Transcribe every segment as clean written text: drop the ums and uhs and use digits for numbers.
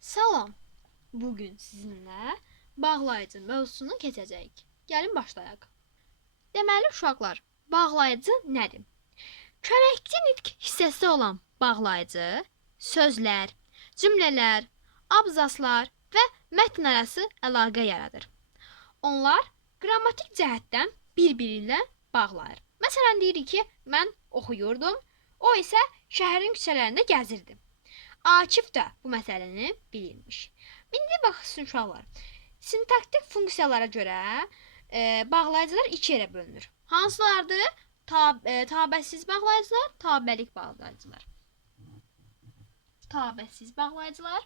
Salam. Bugün sizinlə bağlayıcı mövzusunu keçəcəyik. Gəlin başlayaq. Deməli uşaqlar, bağlayıcı nədir? Köməkçi nitq hissəsi olan bağlayıcı sözlər, cümlələr, abzaslar və mətn arası əlaqə yaradır. Onlar qrammatik cəhətdən bir-biri ilə bağlayır. Məsələn deyirik ki, mən oxuyurdum, o isə şəhərin küçələrində gəzirdi. Akif də bu məsələni bilirmiş. İndi baxın uşaqlar. Sintaktik funksiyalara görə bağlayıcılar iki yerə bölünür. Hansılardır? Tabəsiz bağlayıcılar, tabəlik bağlayıcılar. Tabəsiz bağlayıcılar,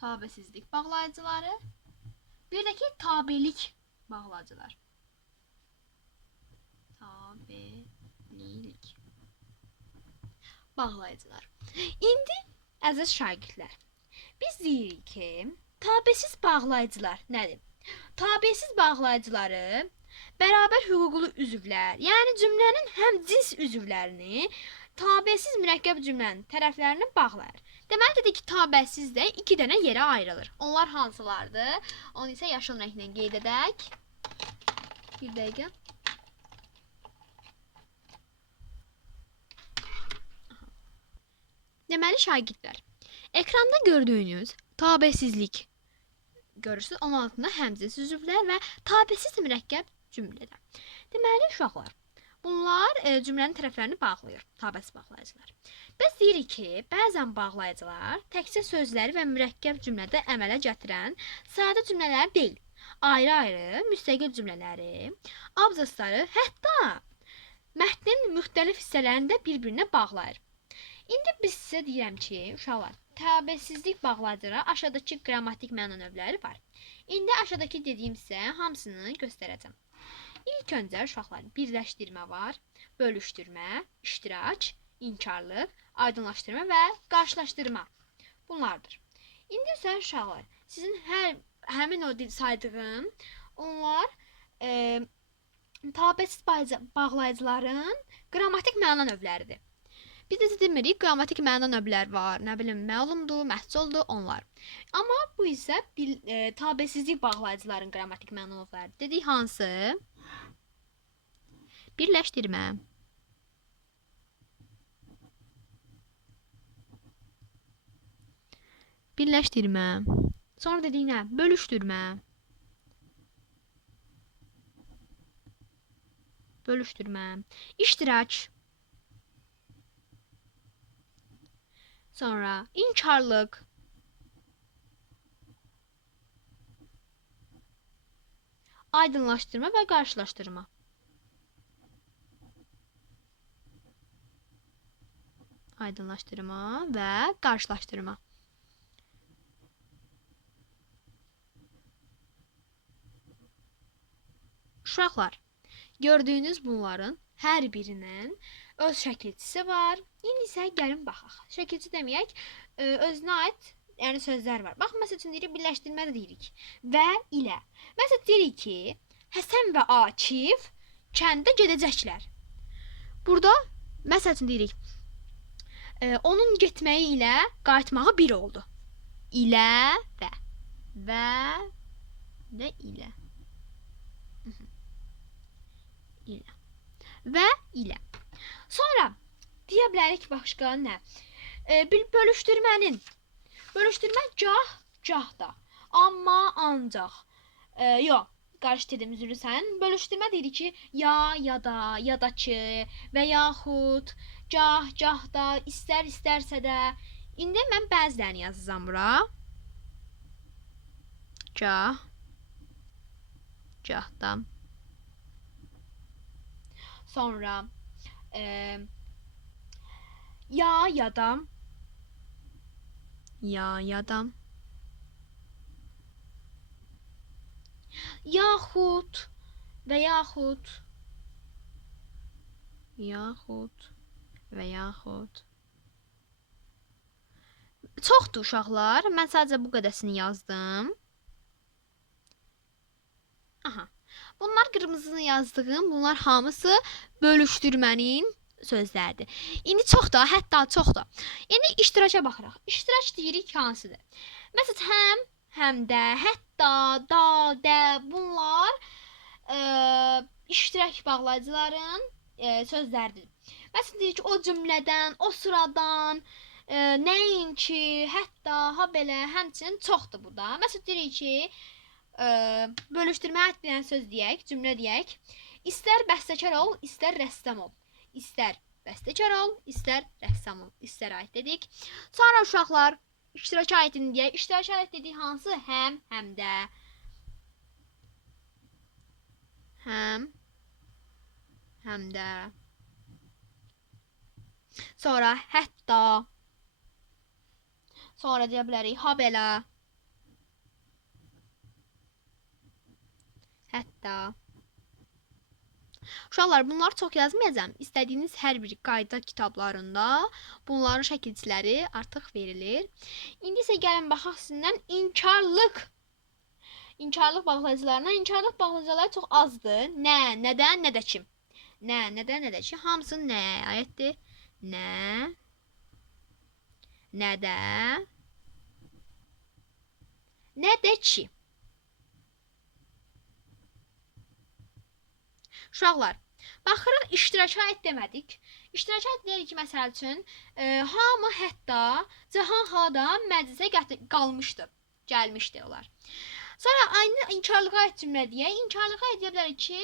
tabəsizlik bağlayıcıları, bir də ki tabelik bağlayıcılar. Tabelik bağlayıcılar. İndi əziz şagirdlər, biz deyirik ki, tabesiz bağlayıcılar nədir? Tabesiz bağlayıcıları bərabər hüquqlu üzvlər, yəni cümlənin həm cins üzvlərini tabesiz mürəkkəb cümlənin tərəflərini bağlayır. Deməli dedik ki, tabəsiz də iki dənə yerə ayrılır. Onlar hansılardır? Onu isə yaşıl rənglə qeyd edək. Bir dəqiqə. Deməli şagirdlər, ekranda gördüyünüz tabesizlik görürsünüz, onun altında həmcins üzvlər və tabesiz mürəkkəb cümlələr. Deməli uşaqlar, bunlar cümlənin tərəflərini bağlayır, tabesiz bağlayıcılar. Biz deyirik ki, bəzən bağlayıcılar təkcə sözləri və mürəkkəb cümlədə əmələ gətirən sadə cümlələr deyil, ayrı-ayrı müstəqil cümlələri, abzasları, hətta mətnin müxtəlif hissələrini də bir-birinə bağlayır. İndi biz sizə deyirəm ki, uşaqlar, tabesizlik bağlayıcılara aşağıdakı qrammatik məna növləri var. İndi aşağıdakı dediyim sizə hamısını göstərəcəm. İlk öncə uşaqlar, birləşdirmə var, bölüşdürmə, iştirak, inkarlıq, aydınlaşdırma və qarşılaşdırma. Bunlardır. İndi isə uşaqlar, sizin həmin o saydığım, onlar tabesiz bağlayıcıların qrammatik məna növləridir. Biz də demirik, qrammatik məna növləri var, nə bilim, məlumdur, məhsuldur, onlar. Amma bu isə tabesizlik bağlayıcıların qrammatik məna növləri. Dedik hansı? Birləşdirmə. Birləşdirmə. Sonra dedik nə? Bölüşdürmə. Bölüşdürmə. İştirak. Sonra inkarlıq, aydınlaşdırma və qarşılaşdırma. Aydınlaşdırma və qarşılaşdırma. Uşaqlar, gördüyünüz bunların hər birinin öz şəkilçisi var. İndi isə gəlin baxaq. Şəkilçi deməyək, özünə aid yəni sözlər var. Bax, məsəl üçün deyirik, birləşdirmə də deyirik. Və ilə. Məsələn deyirik ki, Həsən və Akif kəndə gedəcəklər. Burada məsəl üçün deyirik, onun getməyi ilə qayıtmağı bir oldu. İlə və. Və də ilə. ilə. Və ilə. Sonra deyə bilərik başqa nə? Bölüşdürmə gah da. Amma ancaq. Yox, qarışdırdım, üzr istəyirəm. Bölüşdürmə deyirik ki, ya da, ya da ki və yaxud gah da, istərsə də. İndi mən bəzilərini yazacağam bura. Gah da. Sonra ya da yaxud və yaxud çoxdur uşaqlar. Mən sadəcə bu qədəsini yazdım. Aha. Bunlar qırmızını yazdığım, bunlar hamısı bölüşdürmənin sözlərdir. İndi çox da, hətta çox da. İndi iştiraka baxırıq. İştirak deyirik hansıdır? Məsələn, həm, həm də, hətta, da, də bunlar iştirak bağlayıcıların sözləridir. Məsələn, deyirik ki, o cümlədən, o sıradan, nəinki, hətta, ha belə, həmçinin çoxdur bu da. Məsələn, deyirik ki, bölüşdürmə etməyən söz deyək, cümlə deyək. İstər bəstəkar ol, istər rəssam ol. İstər bəstəkar ol, istər rəssam ol. İstər aid dedik. Sonra uşaqlar iştirak aidini deyək. İştirak aid dedik hansı? Həm, həm də. Həm, həm də. Sonra hətta. Sonra deyə bilərik ha belə. Hətta. Uşaqlar, bunları çox yazmayacağım. İstədiyiniz hər bir qayda kitablarında bunların şəkilçiləri artıq verilir. İndi isə gəlin baxaq sizindən inkarlıq. İnkarlıq bağlayıcılarına. İnkarlıq bağlayıcıları çox azdır. Nə, nədən, nə də kim. Nə, nədən, nə də kim. Hamısı nəyə aiddir? Nə, nə də, nə də ki. Uşaqlar, baxırıq iştiraka aid demədik. İştiraka aid deyirik ki, məsəl üçün, hamı hətta cahan hada məclisə qalmışdı, gəlmişdi onlar. Sonra aynı inkarlığa aid cümlə deyək. İnkarlığa aid deyə bilərik ki,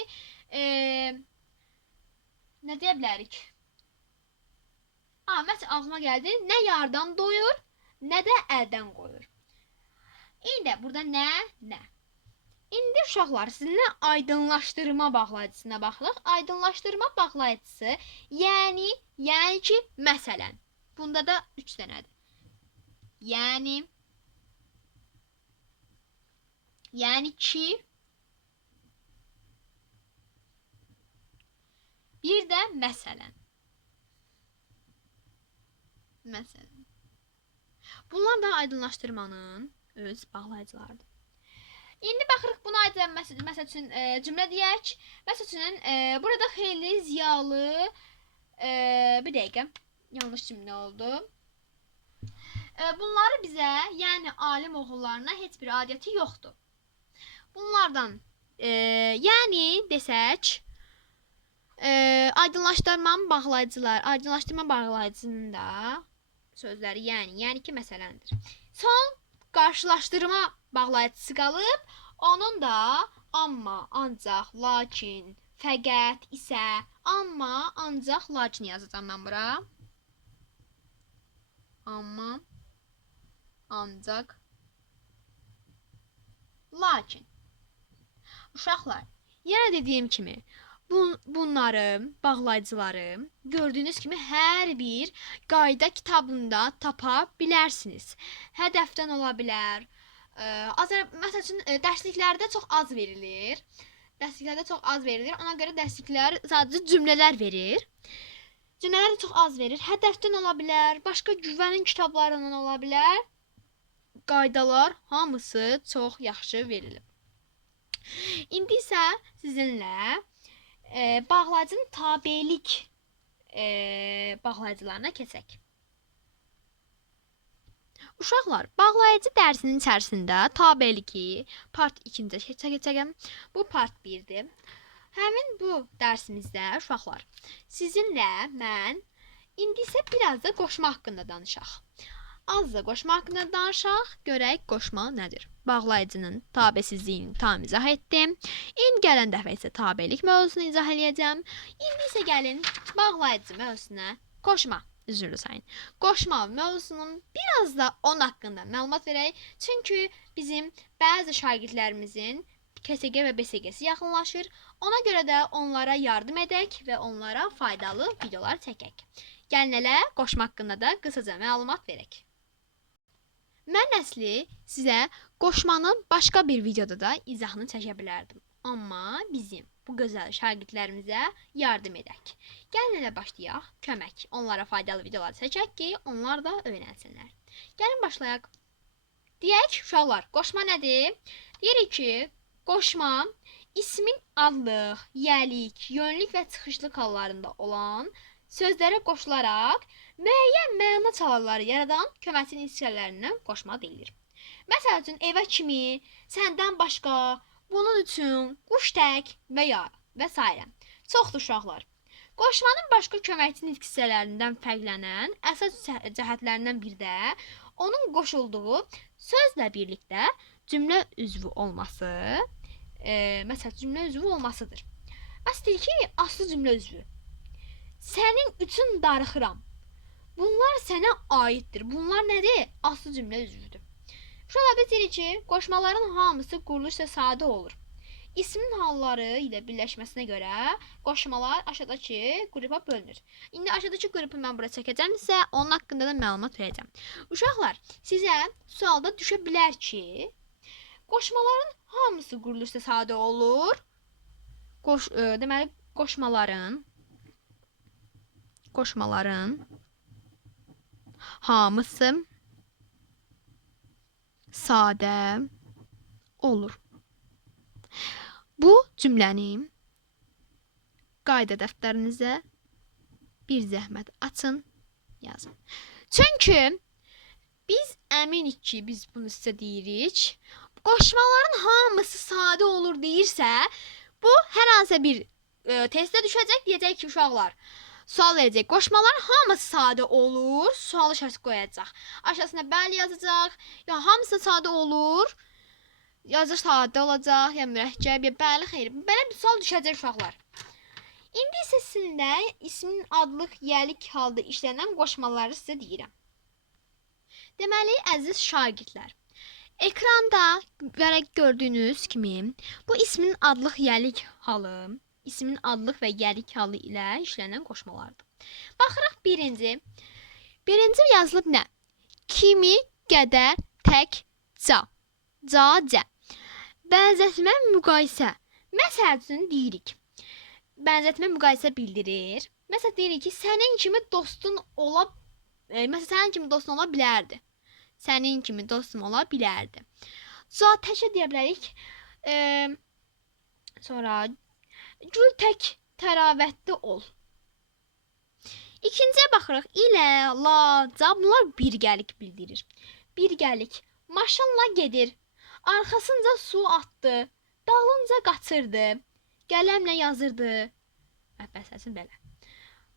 nə deyə bilərik? Məsələn, ağlıma gəldi, nə yardan doyur, nə də əldən qoyur. İndi burada nə, nə. İndi uşaqlar, sizinlə aydınlaşdırma bağlayıcısına baxırıq. Aydınlaşdırma bağlayıcısı, yəni ki, məsələn. Bunda da 3 dənədir. Yəni ki, bir də məsələn. Məsələn. Bunlar da aydınlaşdırmanın öz bağlayıcılarıdır. İndi baxırıq buna aid məsəl üçün cümlə deyək. Məsəl üçün burada xeyli ziyalı bir dəqiqə yanlış cümlə oldu. Bunları bizə, yəni alim oğullarına heç bir adiyyəti yoxdur. Bunlardan yəni desək aydınlaşdırma bağlayıcısının da sözləri yəni ki, məsələndir. Son qarşılaşdırma bağlayıcısı qalıb. Onun da amma, ancaq, lakin, fəqət, isə, amma, ancaq, lakin yazacağam mən bura. Amma, ancaq, lakin. Uşaqlar, yenə dediyim kimi, bunları, bağlayıcıları gördüyünüz kimi hər bir qayda kitabında tapa bilərsiniz. Hədəfdən ola bilər. Məsəl üçün, dərsliklərdə çox az verilir. Ona görə dərsliklər sadəcə cümlələr verir. Cümlələr də çox az verir. Hədəfdən ola bilər, başqa güvənin kitablarından ola bilər. Qaydalar hamısı çox yaxşı verilib. İndi isə sizinlə bağlayıcının tabelik bağlayıcılarına keçək. Uşaqlar, bağlayıcı dərsinin içərisində tabeliki part 2-də keçəcəm. Bu part 1-dir. Həmin bu dərsimizdə uşaqlar, sizinlə mən indi isə biraz da qoşma haqqında danışaq. Az da qoşma haqqında danışaq, görək qoşma nədir? Bağlayıcının tabesizliyini tam izah etdim. İndi gələn dəfə isə tabelik mövzusunu izah edəcəm. İndi isə gəlin bağlayıcı mövzusuna qoşma. Üzrlü sayın. Qoşma mövzusunun biraz da onun haqqında məlumat verək. Çünki bizim bəzi şagirdlərimizin KSG və BSG-si yaxınlaşır. Ona görə də onlara yardım edək və onlara faydalı videolar çəkək. Gəlin elə qoşma haqqında da qısaca məlumat verək. Mən əsli sizə qoşmanın başqa bir videoda da izahını çəkə bilərdim. Amma bizim bu gözəl şagirdlərimizə yardım edək. Gəlin elə başlayaq, kömək. Onlara faydalı videolar çəkək ki, onlar da öyrənsinlər. Gəlin başlayaq. Deyək, uşaqlar, qoşma nədir? Deyirik ki, qoşma ismin adlıq, yəlik, yönlük və çıxışlıq hallarında olan sözlərə qoşularaq müəyyən məna çalarları yaradan köməkçi hissələrindən qoşma deyilir. Məsəl üçün evə kimi, səndən başqa, bunun üçün, quş tək və ya və s. Çoxdur uşaqlar. Qoşmanın başqa köməkçi nitq hissələrindən fərqlənən əsas cəhətlərindən biri də onun qoşulduğu sözlə birlikdə cümlə üzvü olması, məsələn, cümlə üzvü olmasıdır. Məsələn ki, aslı cümlə üzvü. Sənin üçün darıxıram. Bunlar sənə aiddir. Bunlar nədir? Aslı cümlə üzvüdür. Şöyle biz deyirik ki, qoşmaların hamısı quruluşla sadə olur. İsmin halları ilə birləşməsinə görə qoşmalar aşağıdakı qrupa bölünür. İndi aşağıdakı qrupu mən bura çəkəcəm isə onun haqqında da məlumat verəcəm. Uşaqlar, sizə sualda düşə bilər ki, qoşmaların hamısı quruluşda sadə olur. Deməli, qoşmaların hamısı sadə olur. Bu cümləni qayda dəftərinizə bir zəhmət açın, yazın. Çünki biz əminik ki, biz bunu sizə deyirik. Qoşmaların hamısı sadə olur deyirsə, bu hər hansı bir testdə düşəcək, deyəcək ki, uşaqlar, sual verəcək. Qoşmaların hamısı sadə olur, sualı şərt qoyacaq. Aşağısına bəli yazacaq, ya hamısı sadə olur, yazı sadə olacaq, ya mürəkkəb, ya bəli, xeyr. Belə bir sual düşəcək uşaqlar. İndi isə sizdə ismin adlıq, yəlik halda işlənən qoşmaları sizə deyirəm. Deməli, əziz şagirdlər, ekranda vərəq gördüyünüz kimi bu ismin adlıq, yəlik halı, ismin adlıq və yəlik halı ilə işlənən qoşmalardır. Baxırıq birinci. Birinci yazılıb nə? Kimi, qədər, tək, ca. Ca, cə. Bənzətmə, müqayisə. Məsəl üçün deyirik. Bənzətmə müqayisə bildirir. Məsələn deyirik ki, sənin kimi dostun ola bilərdi. Sənin kimi dostum ola bilərdi. Ca təkə deyə bilərik. Sonra gül tək təravətli ol. İkinciyə baxırıq. İlə, la, ca bunlar birgəlik bildirir. Birgəlik. Maşınla gedir. Arxasınca su atdı. Dalınca qaçırdı. Qələmlə yazırdı. Məsələn belə.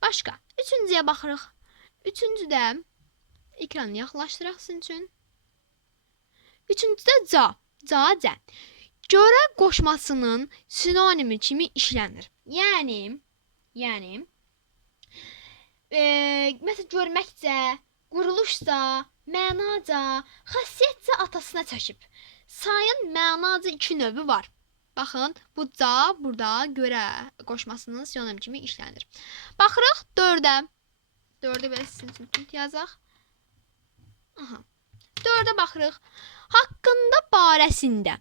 Başqa. Üçüncüyə baxırıq. Üçüncüdə ekranı yaxınlaşdıraq sizin üçün. Üçüncüdə ca. Ca, cə. Görə qoşmasının sinonimi kimi işlənir. Yəni məsələn görməkcə, quruluşca, mənaca, xassiyyətcə atasına çəkib. Sayın mənaca iki növü var. Baxın, bu ca burada görə qoşmasının sinonim kimi işlənir. Baxırıq 4-ə. 4-ə belə sizin üçün yazaq. Aha. 4-ə baxırıq. Haqqında, barəsində.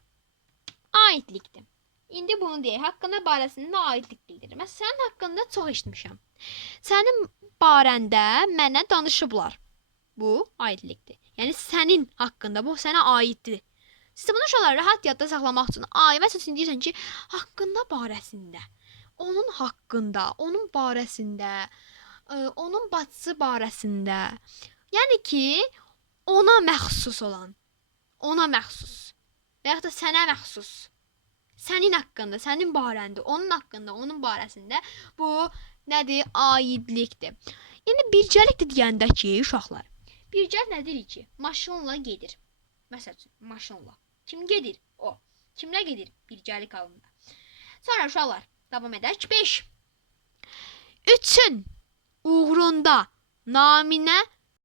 Aidlikdir. İndi bunu deyək. Haqqında, barəsində aidlik bildirir. Məsələn, sənin haqqında çox eşitmişəm. Sənin barəndə mənə danışıblar. Bu aidlikdir. Yəni sənin haqqında, bu sənə aiddir. Siz bunu uşaqlar rahat yadda saxlamaq üçün məsələn deyirsən ki, haqqında, barəsində, onun haqqında, onun barəsində, onun bacısı barəsində. Yəni ki, ona məxsus olan, ona məxsus və yaxud da sənə məxsus, sənin haqqında, sənin barəndə, onun haqqında, onun barəsində bu nədir? Aidlikdir. Yəni birgəlikdir deyəndə ki, uşaqlar, birgəlik nə deyirik ki? Maşınla gedir. Məsəl üçün, maşınla. Kim gedir? O. Kimlə gedir? Birgəlik halında. Sonra uşaqlar, davam edək. 5. Üçün uğrunda naminə